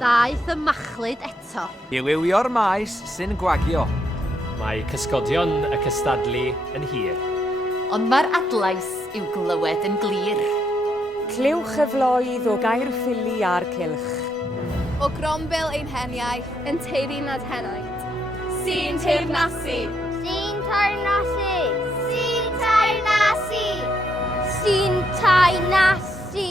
Daeth y machlud eto. I liwio'r maes sy'n gwagio. Mae cysgodion y cystadlu yn hir. Ond mae'r adlais i'w glywed yn glir. Clywch y floedd o Gaerffili a'r cylch. O grombil ein heniau, yn teiri nad henaid. Sy'n teirnasu. Sy'n tairnasu. Sy'n tairnasu. Sy'n tairnasu.